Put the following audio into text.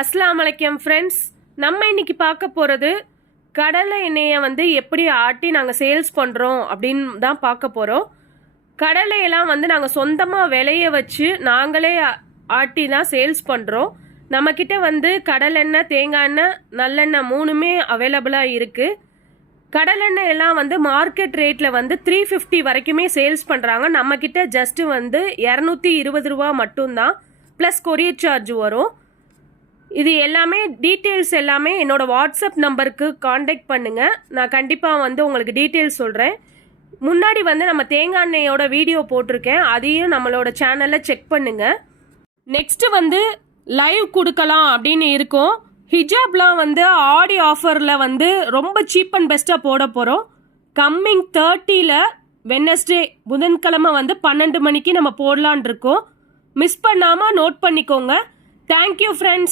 அஸ்ஸலாமு அலைக்கும் ஃப்ரெண்ட்ஸ். நம்ம இன்னைக்கு பார்க்க போகிறது கடலை எண்ணெயை வந்து எப்படி ஆட்டி நாங்கள் சேல்ஸ் பண்ணுறோம் அப்படின்னு தான் பார்க்க போகிறோம். கடலையெல்லாம் வந்து நாங்கள் சொந்தமாக விளைய வச்சு நாங்களே ஆட்டி தான் சேல்ஸ் பண்ணுறோம். நம்மக்கிட்ட வந்து கடலெண்ணெய், தேங்காய் எண்ணெய், நல்லெண்ணெய் மூணுமே அவைலபிளாக இருக்குது. கடலெண்ணெய் எல்லாம் வந்து மார்க்கெட் ரேட்டில் வந்து 350 வரைக்குமே சேல்ஸ் பண்ணுறாங்க. நம்மக்கிட்ட ஜஸ்ட்டு வந்து 220 ரூபா மட்டும்தான், ப்ளஸ் கொரியர் சார்ஜ் வரும். இது எல்லாமே டீட்டெயில்ஸ் எல்லாமே என்னோட வாட்ஸ்அப் நம்பருக்கு காண்டாக்ட் பண்ணுங்கள். நான் கண்டிப்பாக வந்து உங்களுக்கு டீட்டெயில்ஸ் சொல்கிறேன். முன்னாடி வந்து நம்ம தேங்காய் எண்ணெயோட வீடியோ போட்டிருக்கேன், அதையும் நம்மளோட சேனலில் செக் பண்ணுங்கள். நெக்ஸ்ட்டு வந்து லைவ் கொடுக்கலாம் அப்படின்னு இருக்கோம். ஹிஜாப்லாம் வந்து ஆடி ஆஃபரில் வந்து ரொம்ப சீப் அண்ட் பெஸ்ட்டாக போட போகிறோம். கம்மிங் 30ல் வெட்னஸ்டே புதன்கிழமை வந்து 12 மணிக்கு நம்ம போடலான் இருக்கோம். மிஸ் பண்ணாமல் நோட் பண்ணிக்கோங்க. Thank you friends.